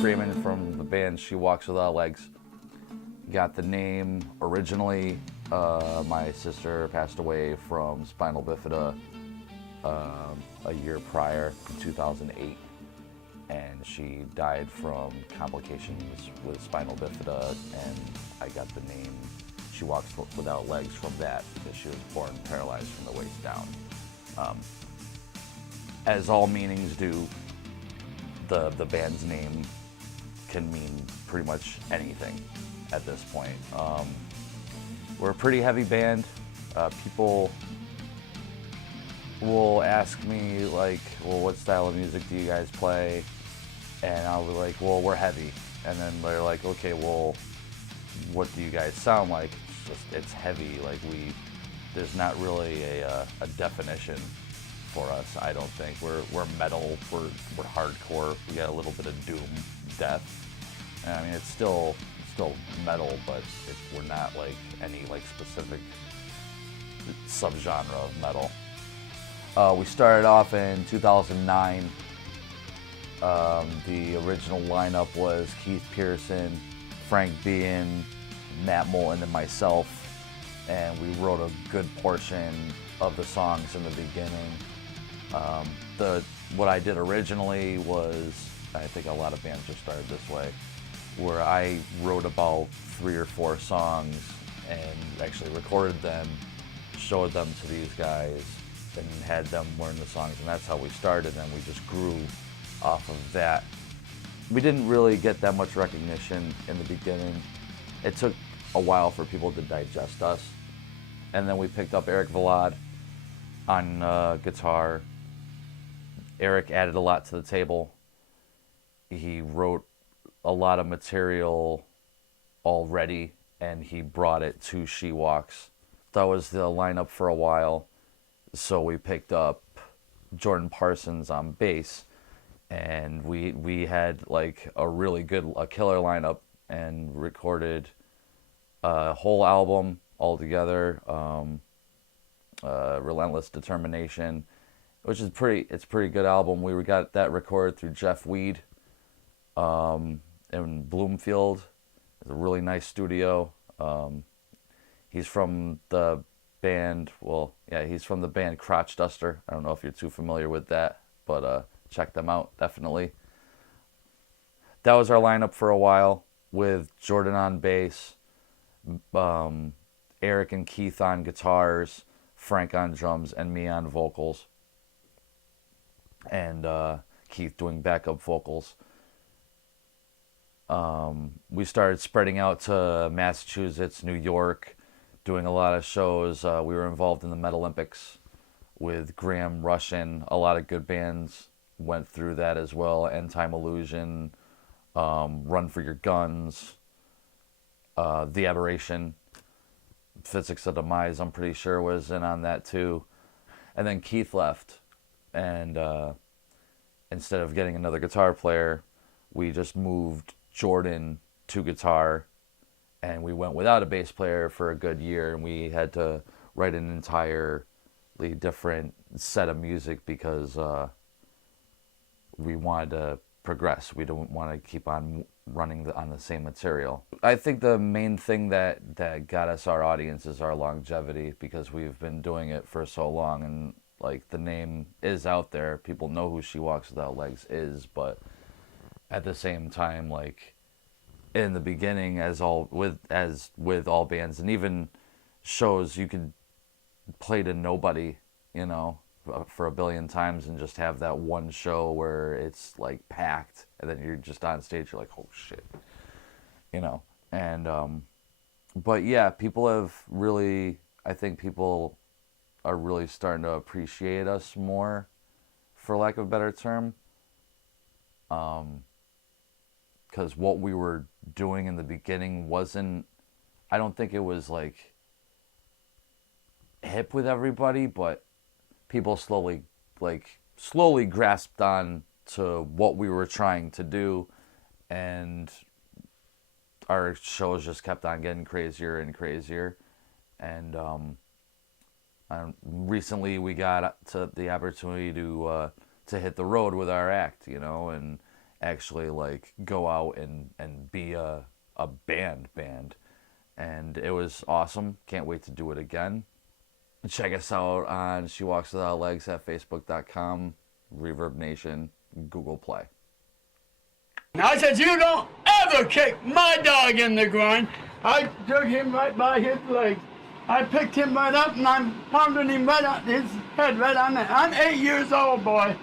Freeman from the band She Walks Without Legs. Got the name originally. My sister passed away from spinal bifida a year prior, in 2008, and she died from complications with spinal bifida, and I got the name She Walks Without Legs from that because she was born paralyzed from the waist down. As all meanings do, the band's name can mean pretty much anything at this point. We're a pretty heavy band. People will ask me, like, well, what style of music do you guys play? And I'll be like, well, we're heavy. And then they're like, okay, well, what do you guys sound like? It's heavy. Like, there's not really a definition for us, I don't think. We're metal, we're hardcore. We got a little bit of doom, death. And I mean, it's still metal, but we're not like any like specific subgenre of metal. We started off in 2009. The original lineup was Keith Pearson, Frank Bean, Matt Moulton, and myself, and we wrote a good portion of the songs in the beginning. What I did originally was, I think a lot of bands just started this way, where I wrote about 3 or 4 songs and actually recorded them, showed them to these guys, and had them learn the songs, and that's how we started, and we just grew off of that. We didn't really get that much recognition in the beginning. It took a while for people to digest us, and then we picked up Eric Vlad on guitar. Eric added a lot to the table. He wrote a lot of material already, and he brought it to She Walks. That was the lineup for a while, so we picked up Jordan Parsons on bass, and we had like a killer lineup, and recorded a whole album all together, Relentless Determination, which is it's a pretty good album. We got that recorded through Jeff Weed in Bloomfield. It's a really nice studio. He's from the band, he's from the band Crotch Duster. I don't know if you're too familiar with that, but check them out, definitely. That was our lineup for a while, with Jordan on bass, Eric and Keith on guitars, Frank on drums, and me on vocals, and Keith doing backup vocals. We started spreading out to Massachusetts, New York, doing a lot of shows. We were involved in the Metal Olympics with Graham Russian. A lot of good bands went through that as well. End Time Illusion, Run for Your Guns, The Aberration, Physics of Demise, I'm pretty sure was in on that too. And then Keith left, and instead of getting another guitar player, we just moved Jordan to guitar, and we went without a bass player for a good year, and we had to write an entirely different set of music because we wanted to progress. We don't want to keep on running on the same material. I think the main thing that got us our audience is our longevity, because we've been doing it for so long, and like the name is out there. People know who She Walks Without Legs is, but at the same time, like in the beginning, as with all bands and even shows, you could play to nobody, for a billion times, and just have that one show where it's like packed, and then you're just on stage, you're like, oh shit, and but yeah, I think people are really starting to appreciate us more, for lack of a better term, because what we were doing in the beginning I don't think it was like hip with everybody, but people slowly grasped on to what we were trying to do, and our shows just kept on getting crazier and crazier. And recently we got to the opportunity to hit the road with our act, and actually like go out and be a band. And it was awesome. Can't wait to do it again. Check us out on She Walks Without Legs at Facebook.com, Reverb Nation, Google Play. I said, you don't ever kick my dog in the groin. I took him right by his legs. I picked him right up and I'm pounding him right on his head, right on that. I'm 8 years old, boy.